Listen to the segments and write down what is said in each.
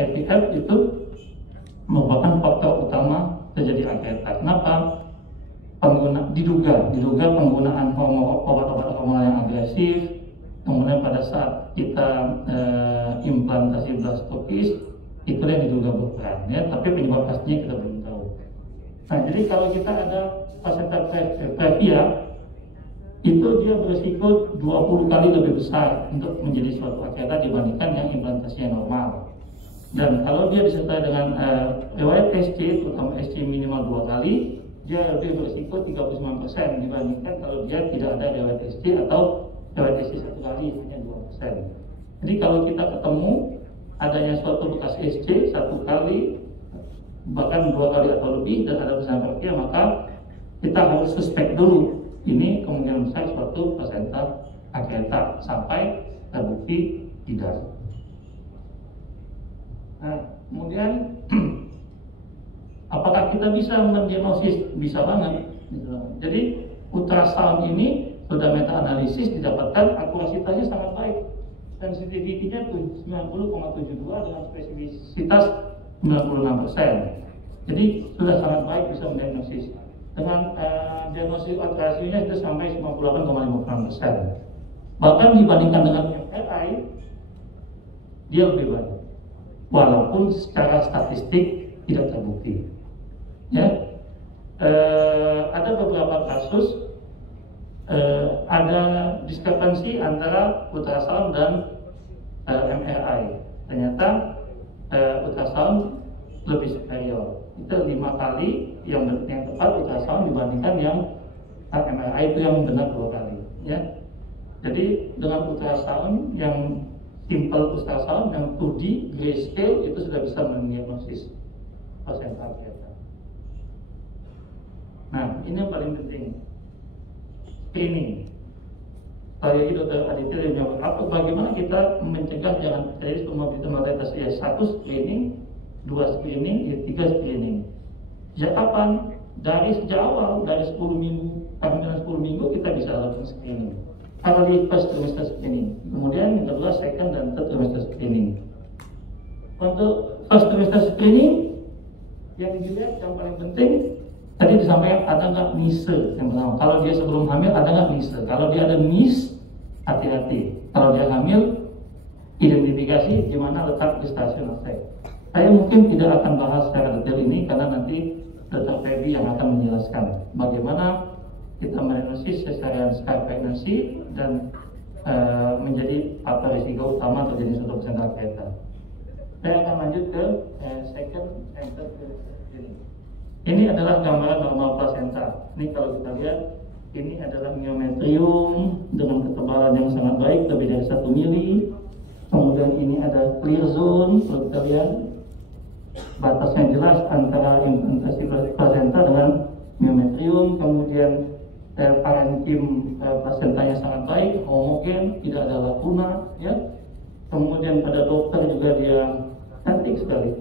IVF itu merupakan faktor utama terjadi AKT. Kenapa? Diduga penggunaan obat-obat hormonal yang agresif, kemudian pada saat kita implantasi blastopis itu yang diduga berperan, ya. Tapi penyebab pastinya kita belum tahu. Nah, jadi kalau kita ada placenta previa, itu dia berisiko 20 kali lebih besar untuk menjadi suatu AKT dibandingkan yang implantasinya normal. Dan kalau dia disertai dengan riwayat SC, terutama SC minimal 2 kali, dia lebih berisiko 39% dibandingkan kalau dia tidak ada riwayat SC atau riwayat SC 1 kali hanya 2%. Jadi kalau kita ketemu adanya suatu bekas SC 1 kali, bahkan 2 kali atau lebih, dan ada placenta previa, maka kita harus suspek dulu. Ini kemungkinan besar suatu placenta akheta sampai terbukti tidak. Nah, kemudian apakah kita bisa mendiagnosis? Bisa banget. Jadi ultrasound ini sudah meta analisis didapatkan akurasitasnya sangat baik. Sensitivitinya 90,72 dengan spesifisitas 96%. Jadi sudah sangat baik bisa mendiagnosis. Dengan diagnosis ultrasonnya itu sampai 98,56%. Bahkan dibandingkan dengan MRI, dia lebih baik. Walaupun secara statistik tidak terbukti. Ya, ada beberapa kasus ada diskrepansi antara ultrasound dan MRI. Ternyata ultrasound lebih superior. Itu 5 kali yang tepat ultrasound dibandingkan yang MRI itu yang benar 2 kali. Ya, jadi dengan ultrasound yang simple ultrasound yang 2D grayscale itu sudah bisa mendiagnosis placenta akheta. Nah, ini yang paling penting, screening. Tadi Dr. Aditya menjawab, bagaimana kita mencegah jangan terjadi mortalitas ya? 1 screening, 2 screening, 3 screening. Sejak kapan? Dari sejak awal, dari 10 minggu, kehamilan 10 minggu kita bisa lakukan screening. Kalau di first trimester screening, kemudian yang kedua second dan third trimester screening. Untuk first trimester screening, yang dilihat yang paling penting tadi disampaikan ada nggak NISE yang pertama. Kalau dia sebelum hamil ada nggak NISE? Kalau dia ada NIS, hati-hati. Kalau dia hamil, identifikasi di mana letak gestational sac. Saya mungkin tidak akan bahas secara detail ini karena nanti Dr. Feby yang akan menjelaskan bagaimana kita mendiagnosis cesarean scar pregnancy dan menjadi faktor risiko utama terjadi suatu placenta akheta. Saya akan lanjut ke second and third screening. Ini adalah gambaran normal placenta. Ini kalau kita lihat, ini adalah myometrium dengan ketebalan yang sangat baik, lebih dari 1 mili. Kemudian ini ada clear zone, kalau kita lihat batasnya jelas antara implantasi placenta dengan myometrium. Kemudian parenkim placentanya sangat baik, homogen, tidak ada lakuna, ya. Kemudian pada dokter juga dia cantik sekali,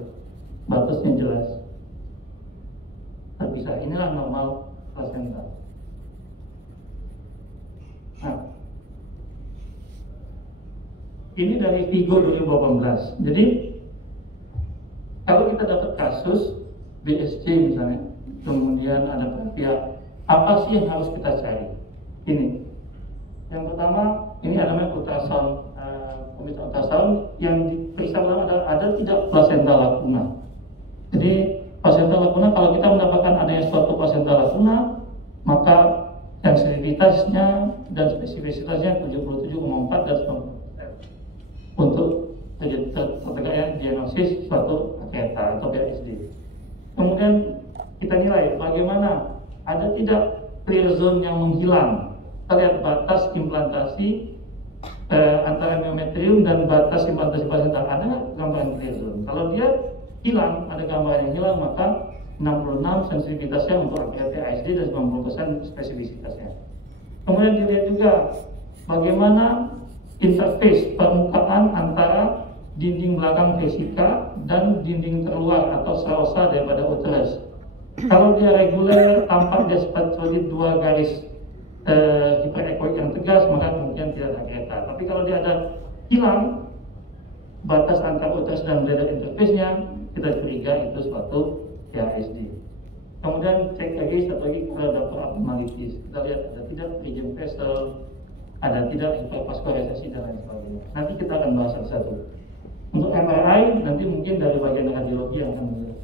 batasnya jelas. Terpisah. Inilah normal placenta. Nah, ini dari Vigo 2018. Jadi kalau kita dapat kasus BSC misalnya, kemudian ada previa, apa sih yang harus kita cari? Ini, yang pertama, ini namanya ultrasound, pemeriksaan ultrasound yang diperiksa pertama adalah ada tidak placenta lacuna. Jadi placenta lacuna, kalau kita mendapatkan adanya suatu placenta lacuna, maka sensitivitasnya dan spesifisitasnya 77,4 dan 90% untuk tertegaknya diagnosis suatu akheta atau BSD. Kemudian kita nilai bagaimana ada tidak clear zone yang menghilang. Kita lihat batas implantasi antara myometrium dan batas implantasi placenta, ada nggak gambaran clear zone? Kalau dia hilang, ada gambaran yang hilang, maka 66 sensitivitasnya untuk AKT ASD dan 90% spesifisitasnya. Kemudian dilihat juga bagaimana interface permukaan antara dinding belakang vesika dan dinding terluar atau serosa daripada uterus. Kalau dia reguler, tampak dia seperti 2 garis hiperekoik yang tegas, maka kemungkinan tidak ada akheta. Tapi kalau dia ada hilang, batas antara uterus dan bladder interface-nya, kita curiga itu suatu PASD. Kemudian cek lagi satu lagi ke dapur abnormalitis. Kita lihat ada tidak region vessel, ada tidak hipervascularisasi dan lain sebagainya. Nanti kita akan bahas satu-satu. Untuk MRI nanti mungkin dari bagian radiologi yang akan melihat.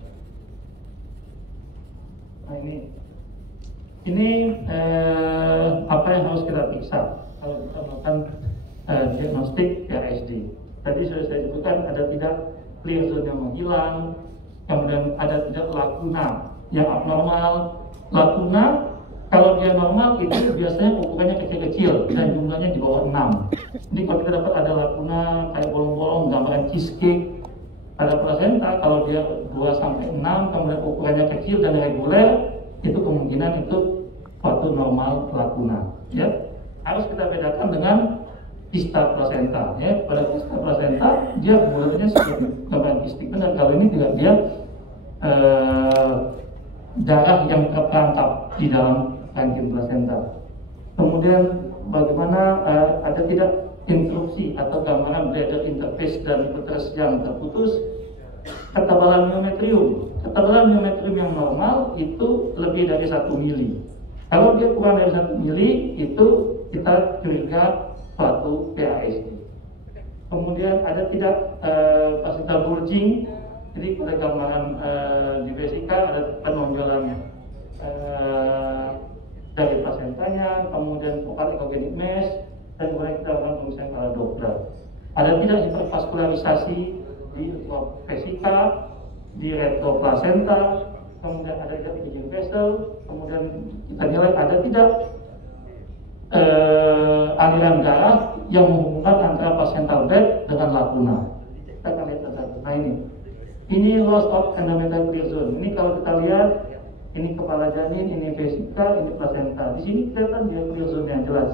Nah ini apa yang harus kita periksa kalau kita melakukan diagnostik PASD. Tadi sudah saya sebutkan ada tidak clear zone yang menghilang, kemudian ada tidak lakuna yang abnormal. Lakuna kalau dia normal itu biasanya ukurannya kecil-kecil dan jumlahnya di bawah 6. Jadi kalau kita dapat ada lakuna kayak bolong-bolong gambaran cheesecake pada plasenta, kalau dia 2-6 kemudian ukurannya kecil dan reguler, itu kemungkinan itu suatu normal lakuna. Ya, harus kita bedakan dengan kista plasenta. Ya, pada kista plasenta dia bulatnya seperti gambaran cheesecake benar. Kalau ini tidak, dia darah yang terperangkap di dalam rangkaian plasenta. Kemudian bagaimana ada tidak interupsi atau gambaran bladder interface dan uterus yang terputus. Ketebalan miometrium yang normal itu lebih dari 1 mili. Kalau dia kurang dari 1 mili itu kita curiga suatu PASD. Kemudian ada tidak plasenta bulging. Jadi pada gambaran di vesika ada penonjolan dari plasentanya, kemudian vokal ekogenik mesh, dan kemudian kita lakukan pemeriksaan pada Doppler. Ada tidak hipervaskularisasi di vesika, di retroplasenta, kemudian ada tidak bridging vessel, kemudian kita nilai ada tidak aliran darah yang menghubungkan antara placental bed dengan lakuna. Kita akan lihat satu. Nah ini loss of endometrial clear zone. Ini kalau kita lihat, ini kepala janin, ini vesika, ini plasenta. Di sini kelihatan dia clear zone yang jelas.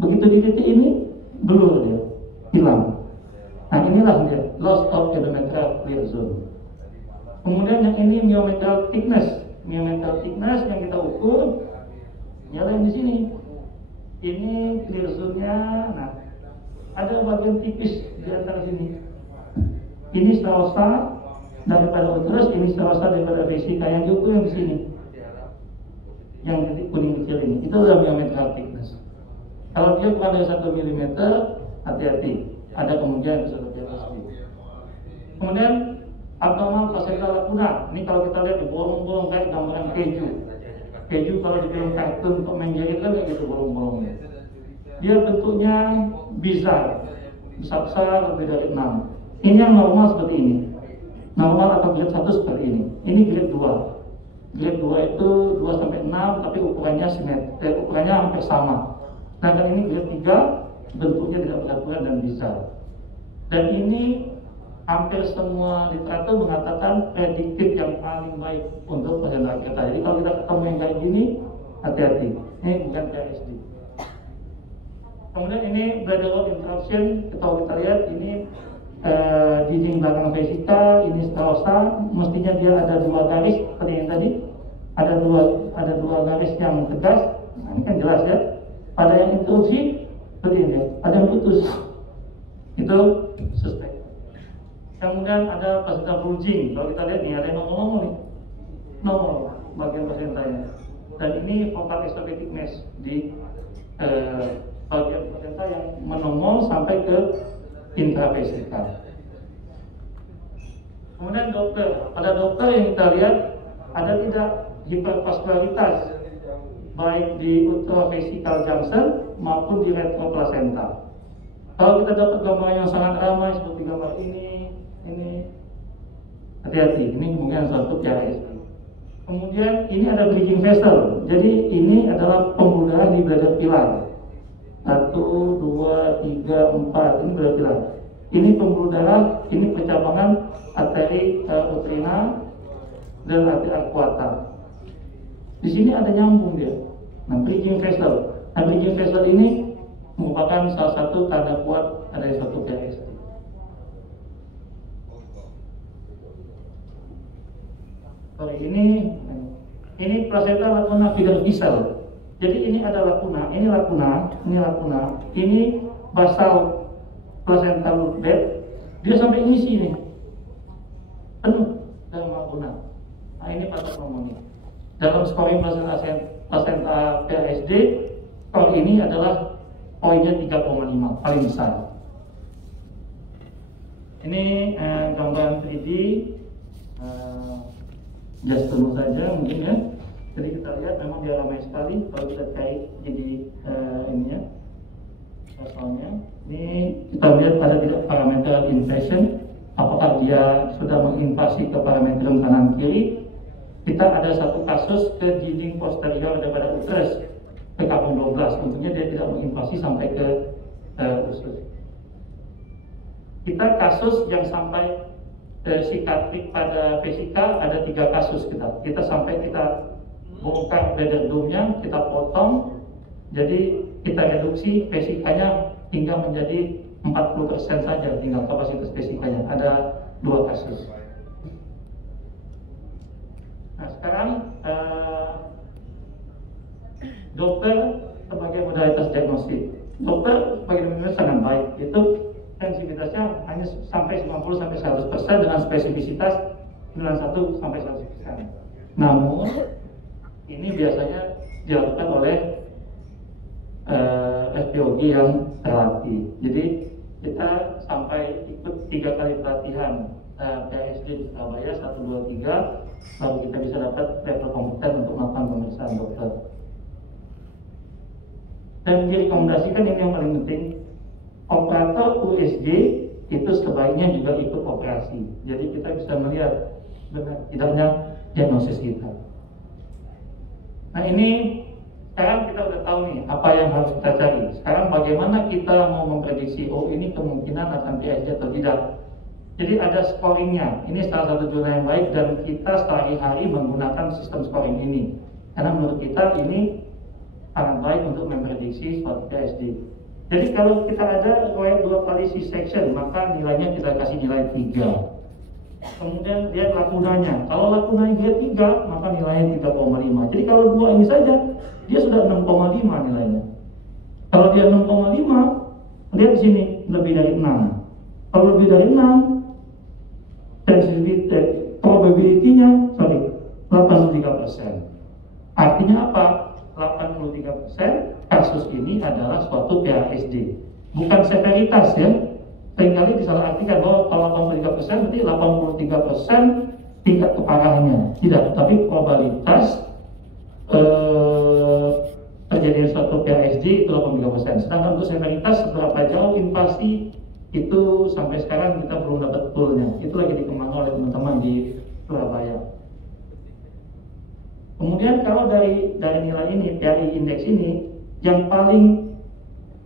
Begitu di titik ini, blur dia, hilang. Nah inilah dia, loss of endometrial clear zone. Kemudian yang ini myometrial thickness. Myometrial thickness yang kita ukur, nyalain di sini. Ini clear zone-nya, nah ada bagian tipis di antara sini. Ini serosa daripada uterus, ini serosa daripada vesika yang diukur yang di sini. Yang titik kuning kecil ini, itu adalah myometrial thickness. Kalau dia kurang dari 1 mm, hati-hati, ada kemungkinan bisa terjadi PASD. Kemudian abnormal placenta lacuna. Ini kalau kita lihat di bolong-bolong kayak gambaran keju. Keju kalau di film kartun untuk menjahit kan kayak gitu bolong-bolongnya. Dia bentuknya bizarre, besar-besar lebih dari 6. Ini yang normal seperti ini. Normal atau grade 1 seperti ini. Ini grade 2. Grade 2 itu 2-6 tapi ukurannya ukurannya hampir sama. Sedangkan ini grade 3 bentuknya tidak beraturan dan besar. Dan ini hampir semua literatur mengatakan prediktif yang paling baik untuk plasenta kita. Jadi kalau kita ketemu yang kayak gini, hati-hati. Ini bukan PASD. Kemudian ini bladder wall interruption. Kalau kita lihat ini dinding belakang vesika, ini serosa, mestinya dia ada 2 garis seperti yang tadi, ada dua garis yang tegas. Nah, ini kan jelas ya. Pada yang interupsi seperti ini, ada yang putus, itu suspek. Kemudian ada placenta bulging. Kalau kita lihat nih ada yang ngomong nih, nomor bagian placentanya. Dan ini focal extrahepatic mesh di bagian placenta yang menongol sampai ke intravesical. Kemudian pada dokter yang kita lihat ada tidak hipervaskularitas baik di ultravesikal junction maupun di retroplasenta. Kalau kita dapat gambar yang sangat ramai seperti gambar ini hati-hati, ini mungkin suatu PASD. Kemudian ini ada bridging vessel. Jadi ini adalah pembuluh darah di bladder pilar. 1, 2, 3, 4, ini bladder pilar. Ini pembuluh darah, ini percabangan arteri uterina dan arteri arcuata. Di sini ada nyambung dia. Nah, bridging vessel. Nah, bridging vessel ini merupakan salah satu tanda kuat ada suatu PASD. Ini placenta lacuna figure vessel. Jadi ini ada lakuna, ini basal placental bed, dia sampai ngisi nih, penuh dalam lakuna. Nah ini patognomoni. Dalam scoring pasien PASD, skor ini adalah poinnya 3,5, paling besar. Ini gambaran 3D, just penuh saja mungkin ya. Jadi kita lihat memang dia ramai sekali. Kalau kita cari jadi ininya, soalnya ini kita lihat ada tidak parameter invasion, apakah dia sudah menginvasi ke parameter kanan kiri. Kita ada satu kasus ke dinding posterior daripada uterus ke kapung 12, untungnya dia tidak menginvasi sampai ke usus. Kita kasus yang sampai psikatrik pada vesika ada 3 kasus kita sampai kita bongkar bladder dome-nya, kita potong, jadi kita reduksi vesikanya hingga menjadi 40% saja tinggal kapasitas vesikanya. Ada 2 kasus. Nah sekarang dokter sebagai modalitas diagnostik, dokter sebagai sangat baik, itu sensitivitasnya hanya sampai 90-100% dengan spesifisitas 91 sampai 100%. Namun ini biasanya dilakukan oleh FPOG yang terlatih. Jadi kita sampai ikut 3 kali pelatihan PASD di Surabaya 1, 2, 3, baru kita bisa dapat level kompeten untuk melakukan pemeriksaan dokter. Dan direkomendasikan ini yang paling penting, operator USG itu sebaiknya juga ikut operasi. Jadi kita bisa melihat benar tidaknya diagnosis kita. Nah ini sekarang kita udah tahu nih apa yang harus kita cari. Sekarang bagaimana kita mau memprediksi ini kemungkinan akan PASD atau tidak. Jadi ada scoringnya. Ini salah satu jurnal yang baik dan kita sehari-hari menggunakan sistem scoring ini. Karena menurut kita ini sangat baik untuk memprediksi suatu PASD. Jadi kalau kita ada riwayat 2 kali C-section, maka nilainya kita kasih nilai 3. Kemudian lihat lakunanya. Kalau lakunanya dia 3, maka nilainya 3,5. Jadi kalau 2 ini saja, dia sudah 6,5 nilainya. Kalau dia 6,5, lihat di sini lebih dari 6. Kalau lebih dari 6, probability-nya 83%. Artinya apa? 83% kasus ini adalah suatu PASD. Bukan severitas ya. Seringkali disalahartikan bahwa kalau 83% berarti 83% tingkat keparahannya. Tidak, tapi probabilitas terjadi suatu PASD itu 83%. Sedangkan untuk severitas seberapa jauh invasi itu sampai sekarang kita belum dapat toolnya. Itu lagi dikembangkan oleh teman-teman di Surabaya. Kemudian kalau dari nilai ini, PRI indeks ini, yang paling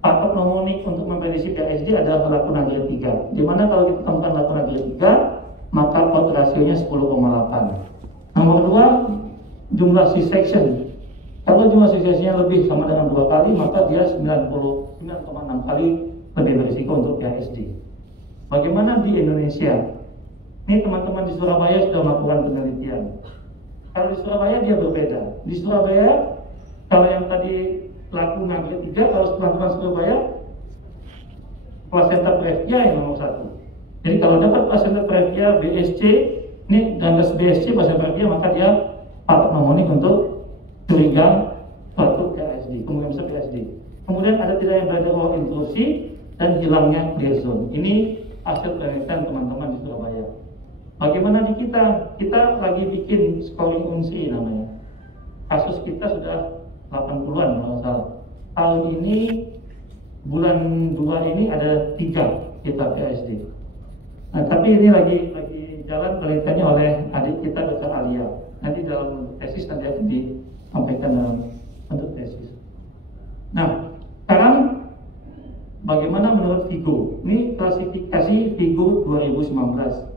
patognomonik untuk memprediksi PASD adalah lakuna grade 3. Dimana kalau kita temukan lakuna grade 3, maka odds rasionya 10,8. Nomor 2, jumlah C-section. Kalau jumlah C-sectionnya lebih sama dengan 2 kali, maka dia 9,6 kali lebih berisiko untuk PASD. Bagaimana di Indonesia? Ini teman-teman di Surabaya sudah melakukan penelitian. Kalau di Surabaya dia berbeda. Di Surabaya, kalau yang tadi lakuna grade 3, kalau teman-teman Surabaya, placenta previa yang nomor 1. Jadi kalau dapat placenta previa BSC, ini gandas BSC placenta previa, maka dia patognomonik untuk curiga suatu PASD, kemungkinan besar PASD. Kemudian ada tidak yang berada ruang intrusi dan hilangnya clear zone. Ini hasil penelitian teman-teman di Surabaya. Bagaimana di kita? Kita lagi bikin scoring UNSI namanya. Kasus kita sudah 80-an kalau salah. Tahun ini bulan 2 ini ada 3 kita PASD. Nah, tapi ini lagi jalan penelitiannya oleh adik kita Dr. Alia. Nanti dalam tesis nanti akan disampaikan dalam bentuk tesis. Nah, sekarang bagaimana menurut Vigo? Ini klasifikasi Vigo 2019.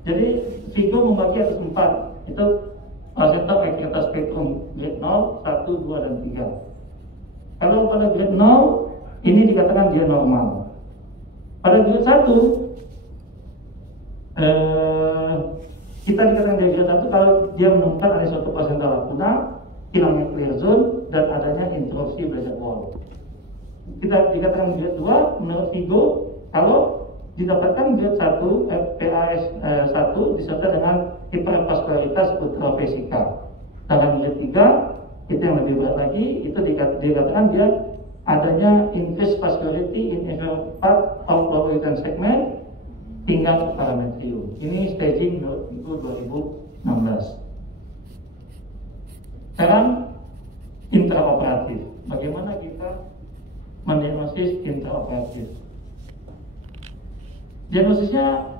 Jadi Vigo membagi atas 4. Itu placenta previa spektrum grade 0, 1, 2, dan 3. Kalau pada grade 0 ini dikatakan dia normal. Pada grade 1 kita dikatakan dia grade 1 kalau dia menemukan ada suatu placenta lakuna, hilangnya clear zone, dan adanya intrusi bladder wall. Kita dikatakan grade 2 menurut Vigo kalau didapatkan grade 1 PAS 1 disertai dengan hipervaskularitas ultravesika. Sedangkan grade 3 itu yang lebih berat lagi, itu dikatakan dia adanya increased vascularity in inferior part of lower uterine segment hingga ke parametrium. Ini staging menurut minggu 2016. Sekarang intraoperatif. Bagaimana kita mendiagnosis intraoperatif? Diagnosisnya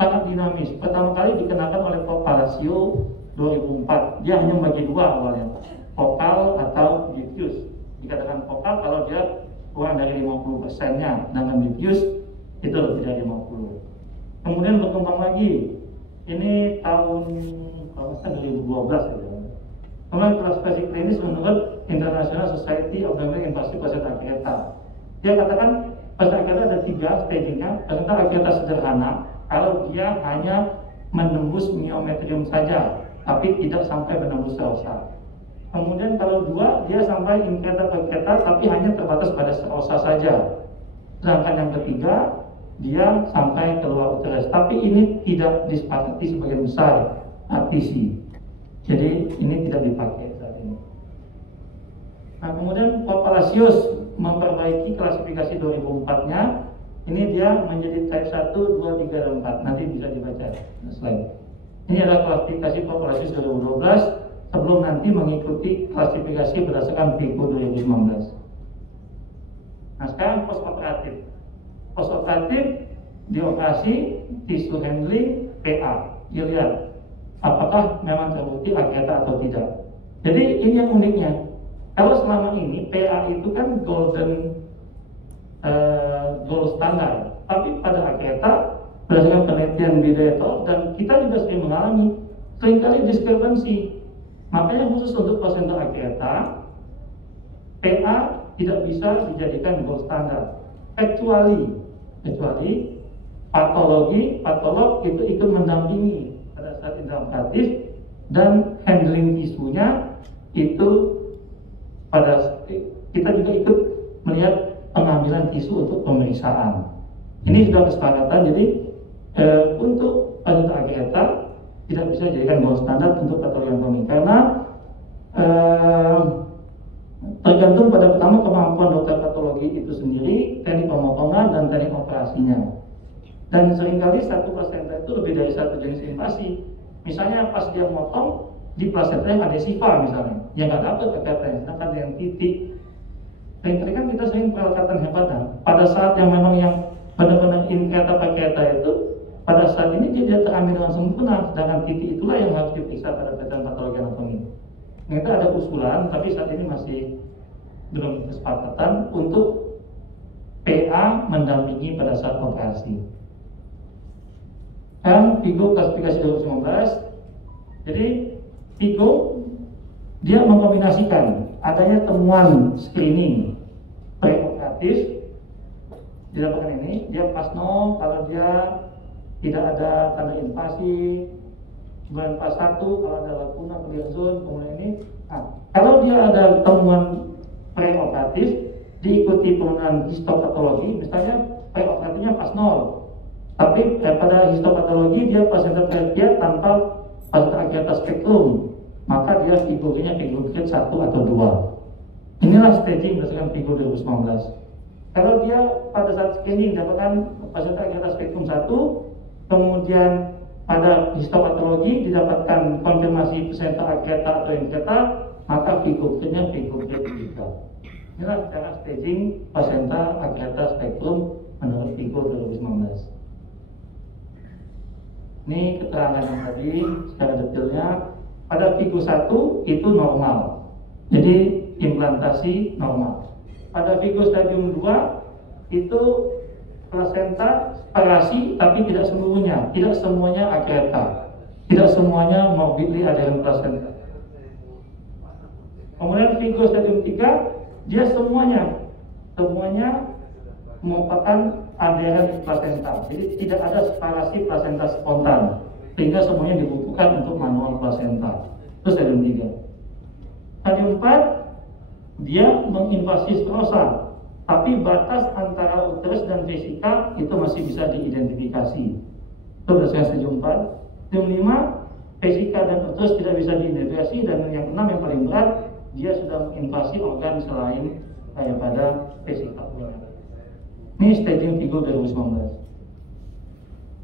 sangat dinamis. Pertama kali dikenakan oleh Palacio 2004. Dia hanya membagi dua awalnya, vokal atau diffuse. Dikatakan vokal kalau dia kurang dari 50%-nya, dengan diffuse itu lebih dari 50. Kemudian berkembang lagi. Ini tahun 2012 ya. Kemudian klasifikasi klinis menurut International Society of Invasive Placenta Acuata. Dia katakan placenta acuata ada 3 stagingnya. Placenta acuata sederhana kalau dia hanya menembus myometrium saja, tapi tidak sampai menembus serosa. Kemudian kalau 2, dia sampai increta percreta, tapi hanya terbatas pada serosa saja. Sedangkan yang ketiga, dia sampai keluar uterus, tapi ini tidak disepakati sebagian besar RTC. Jadi ini tidak dipakai saat ini. Nah, kemudian Palacios memperbaiki klasifikasi 2004-nya. Ini dia menjadi type 1, 2, 3, dan 4. Nanti bisa dibaca slide. Ini adalah klasifikasi Palacios 2012 sebelum nanti mengikuti klasifikasi berdasarkan PICO 2019. Nah, sekarang postoperatif. Postoperatif dioperasi tisu handling PA. Dilihat apakah memang terbukti acuata atau tidak. Jadi ini yang uniknya. Kalau selama ini PA itu kan gold standar, tapi pada acuata berdasarkan penelitian Bidaeto dan kita juga sering mengalami seringkali diskrepansi. Makanya khusus untuk placenta acuata, PA tidak bisa dijadikan gold standar, kecuali patolog itu ikut mendampingi pada saat intraoperatif dan handling tisunya itu kita juga ikut melihat pengambilan tisu untuk pemeriksaan. Ini sudah kesepakatan. Jadi untuk placenta acuata tidak bisa dijadikan gold standar untuk patologi anatomi karena tergantung pada pertama kemampuan dokter patologi itu sendiri, teknik pemotongan dan teknik operasinya. Dan seringkali satu placenta itu lebih dari satu jenis invasi. Misalnya pas dia motong di placenta yang adesiva misalnya, yang nggak dapat acuata, sedangkan yang titik. Seringkali kan kita sering peralatan hepatan. Pada saat yang memang yang benar-benar increta acuata itu, pada saat ini dia tidak terambil dengan sempurna, sedangkan titik itulah yang harus diperiksa pada kajian patologi anatomi. Nah, itu ada usulan, tapi saat ini masih belum kesepakatan untuk PA mendampingi pada saat operasi. Dan PICO klasifikasi 2019. Jadi PICO dia mengkombinasikan adanya temuan screening preoperatif didapatkan ini, dia pas 0 kalau dia tidak ada tanda invasi, kemudian pas 1 kalau ada lakuna clear zone, kemudian ini. Nah, kalau dia ada temuan preoperatif diikuti penggunaan histopatologi, misalnya preoperatifnya pas 0, tapi pada histopatologi dia placenta previa tanpa placenta acuata spektrum, maka dia figurnya figur grade 1 atau 2. Inilah staging berdasarkan PICO 2019. Kalau dia pada saat screening dapatkan placenta acuata spektrum 1, kemudian pada histopatologi didapatkan konfirmasi placenta acuata atau increta, maka figur grade-nya figur grade 3. Inilah cara staging placenta acuata spektrum menurut PICO 2019. Ini keterangan yang tadi secara detailnya. Pada PICO 1 itu normal, jadi implantasi normal. Pada PICO stadium 2 itu placenta aspirasi, tapi tidak seluruhnya, tidak semuanya acuata, tidak semuanya morbidly adherent placenta. Kemudian PICO stadium 3 dia semuanya merupakan adherent placenta, jadi tidak ada aspirasi placenta spontan, sehingga semuanya dibutuhkan untuk manual placenta. Itu stadium 3. Stadium 4 dia menginvasi serosa, Tapi batas antara uterus dan vesika itu masih bisa diidentifikasi. Itu berdasarkan stadium 4. Stadium 5, vesika dan uterus tidak bisa diidentifikasi, dan yang 6 yang paling berat, dia sudah menginvasi organ selain daripada vesika. Ini stadium Vigo 2019.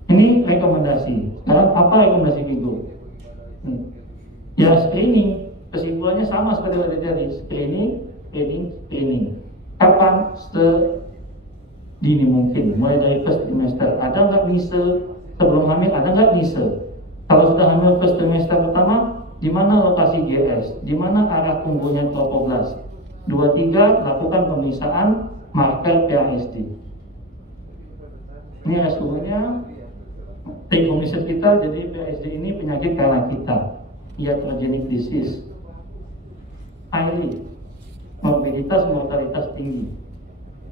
Ini rekomendasi. Sekarang apa rekomendasi Vigo? Ya screening, kesimpulannya sama seperti tadi, screening. Kapan? Sedini mungkin, mulai dari first trimester. Ada nggak NISE sebelum hamil? Ada nggak NISE? Kalau sudah hamil first trimester pertama, di mana lokasi GS? Di mana arah tumbuhnya tropoblas? 2-3, lakukan pemeriksaan marker PASD. Ini resumenya. Take home message kita, jadi PASD ini penyakit karena kita, iatrogenic disease, highly morbiditas, mortalitas tinggi.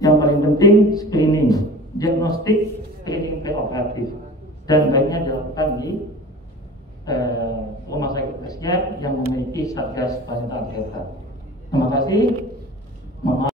Yang paling penting screening, diagnostik, screening preoperatif, dan baiknya dilakukan di rumah sakit tersier yang memiliki satgas wanita atleta. Terima kasih. Mohon maaf.